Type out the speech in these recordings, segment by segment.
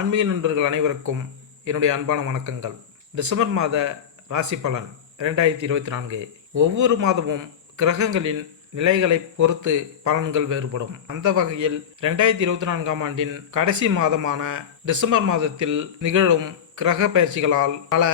ஆன்மீக நண்பர்கள் அனைவருக்கும் என்னுடைய அன்பான வணக்கங்கள். டிசம்பர் மாத ராசி பலன் இரண்டாயிரத்தி இருபத்தி நான்கு. ஒவ்வொரு மாதமும் கிரகங்களின் நிலைகளை பொறுத்து பலன்கள் வேறுபடும். அந்த வகையில் ரெண்டாயிரத்தி இருபத்தி நான்காம் ஆண்டின் கடைசி மாதமான டிசம்பர் மாதத்தில் நிகழும் கிரக பயிற்சிகளால் பல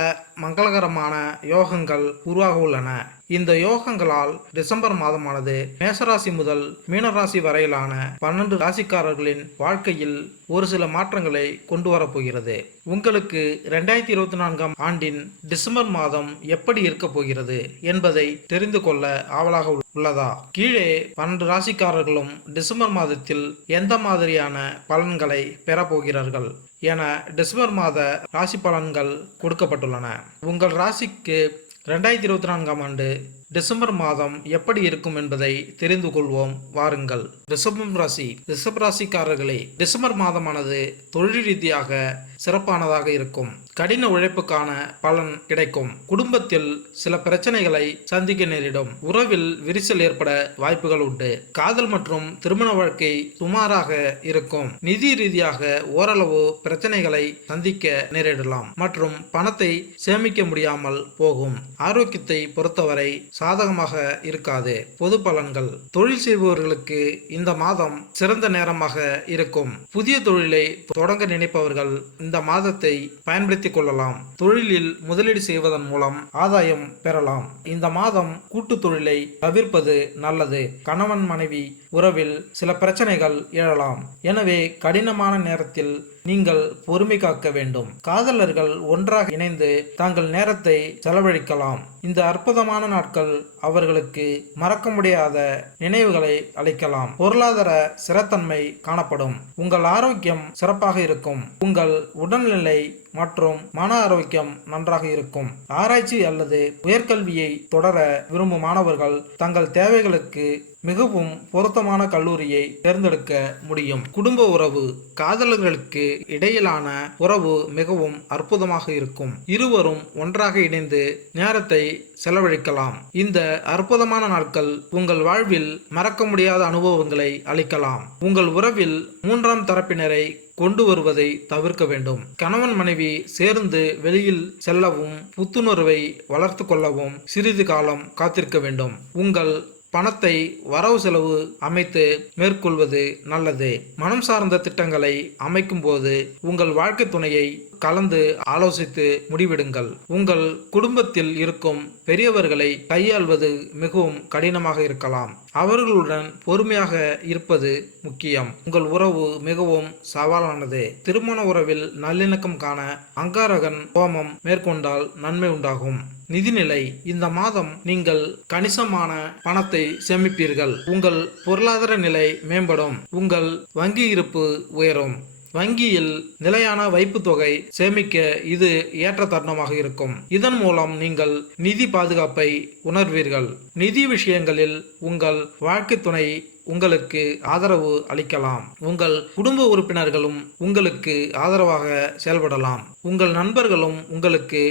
மங்களகரமான யோகங்கள் உருவாக உள்ளன இந்த யோகங்களால் டிசம்பர் மாதமானது மேசராசி முதல் மீனராசி வரையிலான பன்னெண்டு ராசிக்காரர்களின் வாழ்க்கையில் ஒரு சில மாற்றங்களை கொண்டு வரப்போகிறது உங்களுக்கு ரெண்டாயிரத்தி இருபத்தி நான்காம் ஆண்டின் டிசம்பர் மாதம் எப்படி இருக்க போகிறது என்பதை தெரிந்து கொள்ள ஆவலாக உள்ளதா? கீழே பன்னெண்டு ராசிக்காரர்களும் டிசம்பர் மாதத்தில் எந்த மாதிரியான பலன்களை பெறப்போகிறார்கள் என டிசம்பர் மாத ராசி பலன்கள் கொடுக்கப்பட்டுள்ளன. உங்கள் ராசிக்கு ரெண்டாயிரத்தி இருபத்தி நான்காம் ஆண்டு டிசம்பர் மாதம் எப்படி இருக்கும் என்பதை தெரிந்து கொள்வோம். வாருங்கள். ரிஷபம் ராசி. ரிஷப் ராசிக்காரர்களே டிசம்பர் மாதமானது தொழில் ரீதியாக சிறப்பானதாக இருக்கும். கடின உழைப்புக்கான பலன் கிடைக்கும். குடும்பத்தில் சில பிரச்சனைகளை சந்திக்க நேரிடும். உறவில் விரிசல் ஏற்பட வாய்ப்புகள் உண்டு. காதல் மற்றும் திருமண வாழ்க்கை சுமாராக இருக்கும். நிதி ரீதியாக ஓரளவு பிரச்சனைகளை சந்திக்க நேரிடலாம். மற்றும் பணத்தை சேமிக்க முடியாமல் போகும். ஆரோக்கியத்தை பொறுத்தவரை சாதகமாக இருக்காது. பொது பலன்கள். தொழில் செய்பவர்களுக்கு இந்த மாதம் சிறந்த நேரமாக இருக்கும். புதிய தொழிலை தொடங்க நினைப்பவர்கள் இந்த மாதத்தை பயன்படுத்திக் கொள்ளலாம். தொழிலில் முதலீடு செய்வதன் மூலம் ஆதாயம் பெறலாம். இந்த மாதம் கூட்டு தொழிலை தவிர்ப்பது நல்லது. கணவன் மனைவி உறவில் சில பிரச்சனைகள் எழலாம். எனவே கடினமான நேரத்தில் நீங்கள் பொறுமை காக்க வேண்டும். காதலர்கள் ஒன்றாக இணைந்து தங்கள் நேரத்தை செலவழிக்கலாம். இந்த அற்புதமான நாட்கள் அவர்களுக்கு மறக்க முடியாத நினைவுகளை அளிக்கலாம். பொருளாதார சிறத்தன்மை காணப்படும். உங்கள் ஆரோக்கியம் சிறப்பாக இருக்கும். உங்கள் உடல்நிலை மற்றும் மன ஆரோக்கியம் நன்றாக இருக்கும். ஆராய்ச்சி அல்லது உயர்கல்வியை தொடர விரும்பும் மாணவர்கள் தங்கள் தேவைகளுக்கு மிகவும் பொருத்தமான கல்லூரியை தேர்ந்தெடுக்க முடியும். குடும்ப உறவு காதலர்களுக்கு இடையிலான உறவு மிகவும் அற்புதமாக இருக்கும். இருவரும் ஒன்றாக இணைந்து நேரத்தை செலவழிக்கலாம். இந்த அற்புதமான நாட்கள் உங்கள் வாழ்வில் மறக்க முடியாத அனுபவங்களை அளிக்கலாம். உங்கள் உறவில் மூன்றாம் தரப்பினரை கொண்டு வருவதை தவிர்க்க வேண்டும். கணவன் மனைவி சேர்ந்து வெளியில் செல்லவும் புத்துணர்வை வளர்த்து கொள்ளவும் சிறிது காலம் காத்திருக்க வேண்டும். உங்கள் பணத்தை வரவு செலவு அமைத்து மேற்கொள்வது நல்லது. மனம் சார்ந்த திட்டங்களை அமைக்கும் போது உங்கள் வாழ்க்கை துணையை கலந்து ஆலோசித்து முடிவெடுங்கள். உங்கள் குடும்பத்தில் இருக்கும் பெரியவர்களை கையாள்வது மிகவும் கடினமாக இருக்கலாம். அவர்களுடன் பொறுமையாக இருப்பது முக்கியம். உங்கள் உறவு மிகவும் சவாலானது. திருமண உறவில் நல்லிணக்கம் காண அங்காரகன் ஹோமம் மேற்கொண்டால் நன்மை உண்டாகும். நிதிநிலை. இந்த மாதம் நீங்கள் கணிசமான பணத்தை சேமிப்பீர்கள். உங்கள் பொருளாதார நிலை மேம்படும். உங்கள் வங்கி இருப்பு உயரும். வங்கியில் நிலையான வைப்பு தொகை சேமிக்க இது ஏற்ற தருணமாக இருக்கும். இதன் மூலம் நீங்கள் நிதி பாதுகாப்பை உணர்வீர்கள். நிதி விஷயங்களில் உங்கள் வாழ்க்கை துணை உங்களுக்கு ஆதரவு அளிக்கலாம். உங்கள் குடும்ப உறுப்பினர்களும் உங்களுக்கு ஆதரவாக செயல்படலாம். உங்கள் நண்பர்களும் உங்களுக்கு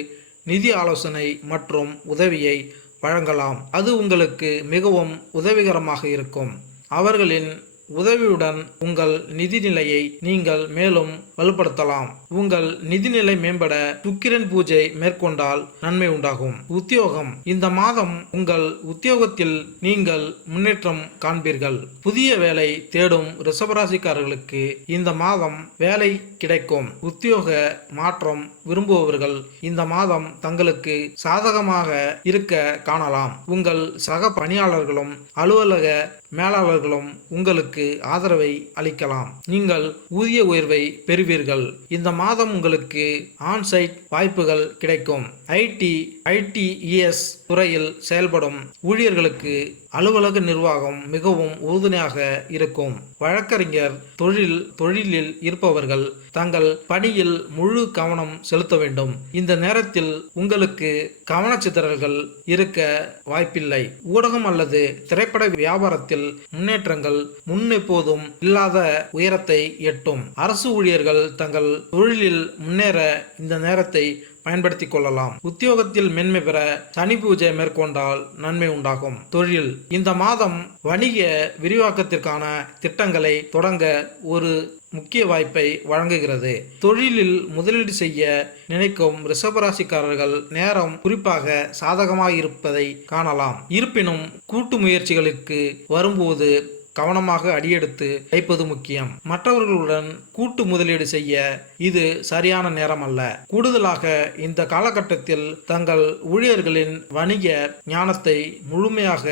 நிதி ஆலோசனை மற்றும் உதவியை வழங்கலாம். அது உங்களுக்கு மிகவும் உதவிகரமாக இருக்கும். அவர்களின் உதவியுடன் உங்கள் நிதி நிலையை நீங்கள் மேலும் வலுப்படுத்தலாம். உங்கள் நிதிநிலை மேம்பட சுக்கிரன் பூஜை மேற்கொண்டால் நன்மை உண்டாகும். உத்தியோகம். இந்த மாதம் உங்கள் உத்தியோகத்தில் நீங்கள் முன்னேற்றம் காண்பீர்கள். புதிய வேலை தேடும் ரிஷபராசிக்காரர்களுக்கு இந்த மாதம் வேலை கிடைக்கும். உத்தியோக மாற்றம் விரும்புபவர்கள் இந்த மாதம் தங்களுக்கு சாதகமாக இருக்க காணலாம். உங்கள் சக பணியாளர்களும் அலுவலக மேலாளர்களும் உங்களுக்கு ஆதரவை அளிக்கலாம். நீங்கள் ஊதிய உயர்வை பெறுவீர்கள். இந்த மாதம் உங்களுக்கு ஆன்சைட் வாய்ப்புகள் கிடைக்கும். ஐடி ஐடிஇஎஸ் துறையில் செயல்படும் ஊழியர்களுக்கு அலுவலக நிர்வாகம் மிகவும் உறுதுணையாக இருக்கும். வழக்கறிஞர் தொழில் தொழிலில் இருப்பவர்கள் தங்கள் பணியில் முழு கவனம் செலுத்த வேண்டும். இந்த நேரத்தில் உங்களுக்கு கவனச்சிதறல்கள் இருக்க வாய்ப்பில்லை. ஊடகம் அல்லது திரைப்பட வியாபாரத்தில் முன்னேற்றங்கள் முன் முன்னெப்போதும் இல்லாத உயரத்தை எட்டும். அரசு ஊழியர்கள் தங்கள் தொழிலில் முன்னேற இந்த நேரத்தை பயன்படுத்திக் கொள்ளலாம். உத்தியோகத்தில் மென்மை பெற சனி பூஜை மேற்கொண்டால் நன்மை உண்டாகும். தொழில். இந்த மாதம் வணிக விரிவாக்கத்திற்கான திட்டங்களை தொடங்க ஒரு முக்கிய வாய்ப்பை வழங்குகிறது. தொழிலில் முதலீடு செய்ய நினைக்கும் ரிஷபராசிக்காரர்கள் நேரம் குறிப்பாக சாதகமாக இருப்பதை காணலாம். இருப்பினும் கூட்டு முயற்சிகளுக்கு வரும்போது கவனமாக அடியெடுத்து வைப்பது முக்கியம். மற்றவர்களுடன் கூட்டு முதலீடு செய்ய இது சரியான நேரம் அல்ல கூடுதலாக இந்த காலகட்டத்தில் தங்கள் ஊழியர்களின் வணிக ஞானத்தை முழுமையாக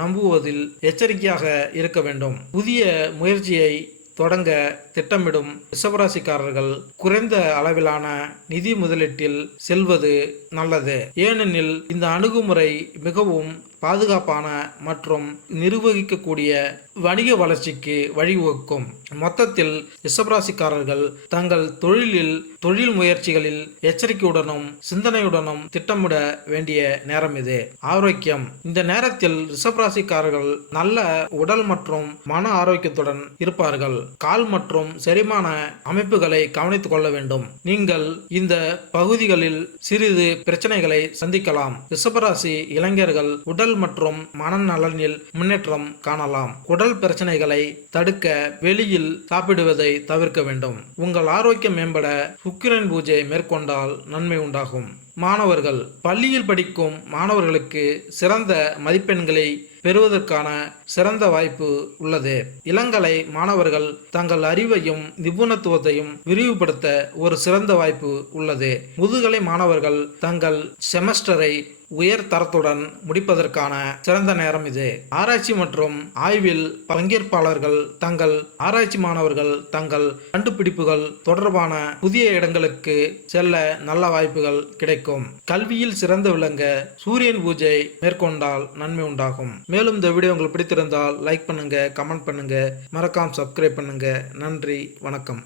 நம்புவதில் எச்சரிக்கையாக இருக்க வேண்டும். புதிய முயற்சியை தொடங்க திட்டமிடும் ரிஷபராசிக்காரர்கள் குறைந்த அளவிலான நிதி முதலீட்டில் செல்வது நல்லது. ஏனெனில் இந்த அணுகுமுறை மிகவும் பாதுகாப்பான மற்றும் நிர்வகிக்கக்கூடிய வணிக வளர்ச்சிக்கு வழிவகுக்கும். மொத்தத்தில் ரிஷபராசிக்காரர்கள் தங்கள் தொழிலில் தொழில் முயற்சிகளில் எச்சரிக்கையுடனும் சிந்தனையுடனும் திட்டமிட வேண்டிய நேரம் இது. ஆரோக்கியம். இந்த நேரத்தில் ரிஷபராசிக்காரர்கள் நல்ல உடல் மற்றும் மன ஆரோக்கியத்துடன் இருப்பார்கள். கால் மற்றும் செரிமான அமைப்புகளை கவனித்துக் கொள்ள வேண்டும். நீங்கள் இந்த பகுதிகளில் சிறிது பிரச்சனைகளை சந்திக்கலாம். ரிஷபராசி இளைஞர்கள் உடல் மற்றும் மனநலனில் முன்னேற்றம் காணலாம். உடல் பிரச்சனைகளை தடுக்க வெளியில் சாப்பிடுவதை தவிர்க்க வேண்டும். உங்கள் ஆரோக்கியம் மேம்பட சுக்கிரன் பூஜை மேற்கொண்டால் நன்மை உண்டாகும். மாணவர்கள் பள்ளியில் படிக்கும் மாணவர்களுக்கு சிறந்த மதிப்பெண்களை பெறுவதற்கான சிறந்த வாய்ப்பு உள்ளது. இளங்கலை மாணவர்கள் தங்கள் அறிவையும் நிபுணத்துவத்தையும் விரிவுபடுத்த ஒரு சிறந்த வாய்ப்பு உள்ளது. முதுகலை மாணவர்கள் தங்கள் செமஸ்டரை உயர் தரத்துடன் முடிப்பதற்கான சிறந்த நேரம் இது. ஆராய்ச்சி மற்றும் ஆய்வில் பங்கேற்பாளர்கள் தங்கள் ஆராய்ச்சி மாணவர்கள் தங்கள் கண்டுபிடிப்புகள் தொடர்பான புதிய இடங்களுக்கு செல்ல நல்ல வாய்ப்புகள் கிடைக்கும். கல்வியில் சிறந்து விளங்க சூரியன் பூஜை மேற்கொண்டால் நன்மை உண்டாகும். மேலும் இந்த வீடியோ உங்களுக்கு பிடித்திருந்தால் லைக் பண்ணுங்கள் கமெண்ட் பண்ணுங்கள் மறக்காமல் சப்ஸ்கிரைப் பண்ணுங்கள் நன்றி வணக்கம்.